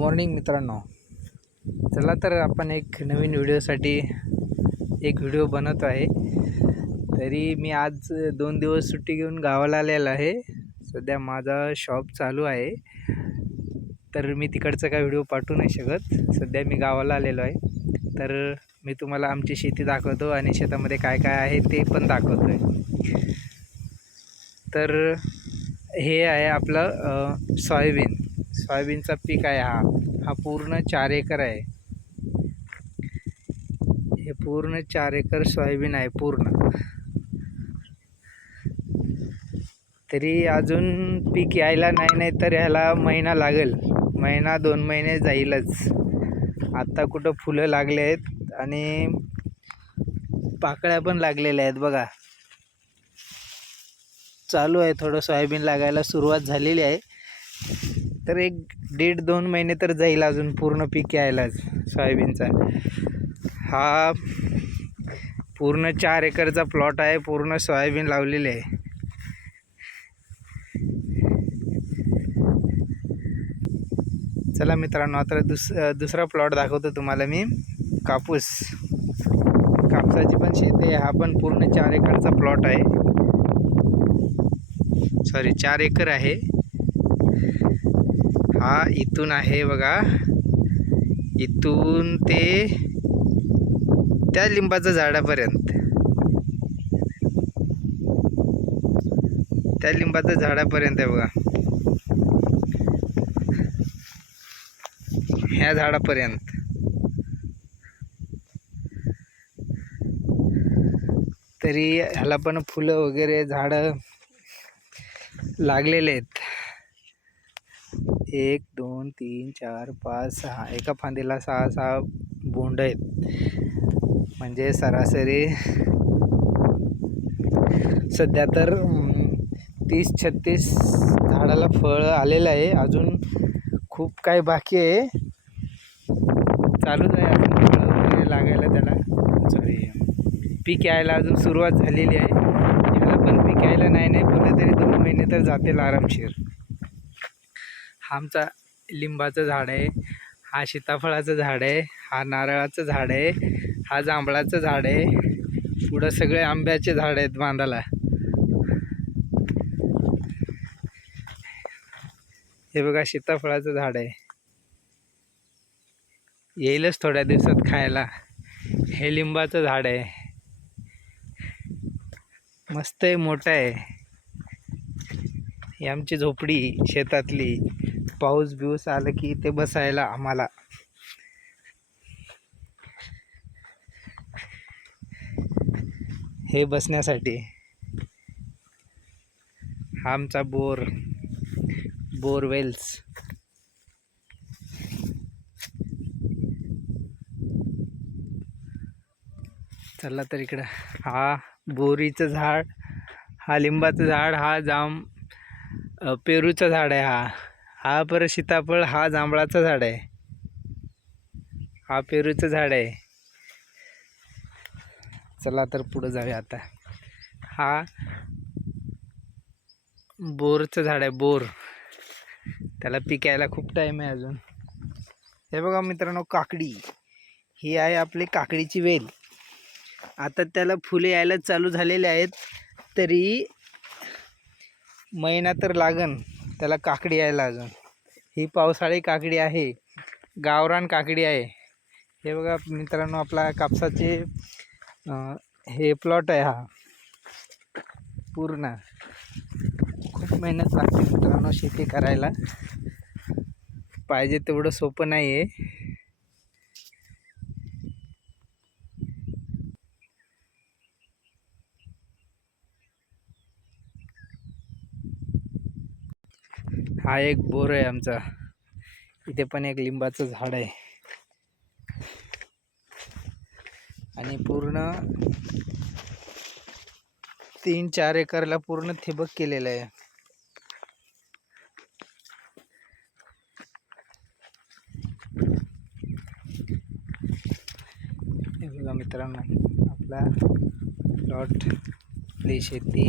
Morning मित्रांनो. चला तर आपण एक नवीन व्हिडिओसाठी एक व्हिडिओ बनवतो आहे. तरी मी आज 2 दिवस सुट्टी घेऊन गावाला आलेला आहे. सध्या माझा शॉप चालू आहे, तर मी तिकडचा काय व्हिडिओ पाठवू नाही शकत. सध्या मी गावाला आलेलो आहे, तर मी तुम्हाला आमची शेती दाखवतो आणि शेतामध्ये काय काय आहे ते पण दाखवतो आहे. तर हे आहे आपलं सोयाबीनचा पीक आहे. हा पूर्ण 4 एकर आहे. हे पूर्ण 4 एकर सोयाबीन आहे पूर्ण. तरी अजून पीक यायला नाही तर ह्याला महिना लागेल, महिना 2 महिने जाईलच. आत्ता कुठं फुलं लागले आहेत आणि पाकळ्या पण लागलेल्या आहेत बघा. चालू आहे, थोडं सोयाबीन लागायला सुरुवात झालेली आहे. तर 1-1.5-2 महिने तर जाईल अजून पूर्ण पीक यायलाच सोयाबीनचा. हा पूर्ण 4 एकरचा प्लॉट आहे, पूर्ण सोयाबीन लावलेली आहे. चला मित्रांनो, आता दुसरा प्लॉट दाखवतो तुम्हाला मी. कापसाची पण शेती आहे. हा पण पूर्ण 4 एकरचा प्लॉट आहे. 4 एकर आहे. हा इथून आहे बघा, इथून ते त्या लिंबाच्या झाडापर्यंत, आहे बघा. ह्या झाडापर्यंत. तरी ह्याला पण फुलं वगैरे झाडं लागलेले आहेत. 1 2 3 4 5 6 एका फांदीला 6 बोंड आहेत. म्हणजे सरासरी सध्या तर 30-36 झाडाला फळ आलेलं आहे. अजून खूप काही बाकी आहे, चालूच आहे अजून फळं वगैरे लागायला. त्याला पीक यायला अजून सुरुवात झालेली आहे. याला पण पीक यायला नाही बोललं तरी 2 महिने तर जातील आरामशीर. हा आमचा लिंबाचं झाड आहे, हा सीताफळाचं झाड आहे, हा नारळाचं झाड आहे, हा जांभळाचं झाड आहे. पुढं सगळे आंब्याचे झाड आहेत बांधाला. हे बघा सीताफळाचं झाड आहे, येईलच थोड्या दिवसात खायला. हे लिंबाचं झाड आहे, मस्त आहे, मोठं आहे. ही आमची झोपडी शेतातली. पाऊस बिऊस आलं की ते बसायला आम्हाला. हे बसण्यासाठी. हा आमचा बोरवेल्स. चला तर इकडं. हा बोरीचं झाड, हा लिंबाचं झाड, हा पेरूचं झाड आहे. हा परत सीताफळ, हा जांभळाचं झाड आहे, हा पेरूचं झाड आहे. चला तर पुढं जाऊया आता. हा बोरचं झाड आहे, बोर. त्याला पीक यायला खूप टाईम आहे अजून. हे बघा मित्रांनो, काकडी. ही आहे आपली काकडीची वेल. आता त्याला फुले यायला चालू झालेले आहेत. तरी महिना तर लागन त्याला काकडी यायला अजून. ही पावसाळी काकडी आहे, गावरान काकडी आहे. हे बघा मित्रांनो, आपला कापसाचे हे प्लॉट आहे. हा पूर्ण खूप मेहनत लागते मित्रांनो शेती करायला. पाहिजे तेवढं सोपं नाही आहे. हा एक बोर आहे आमचा. इथे पण एक लिंबाचं झाड आहे आणि पूर्ण 3-4 एकरला पूर्ण ठिबक केलेलं आहे. हे बघा मित्रांनो, आपला प्लॉट, आपली शेती.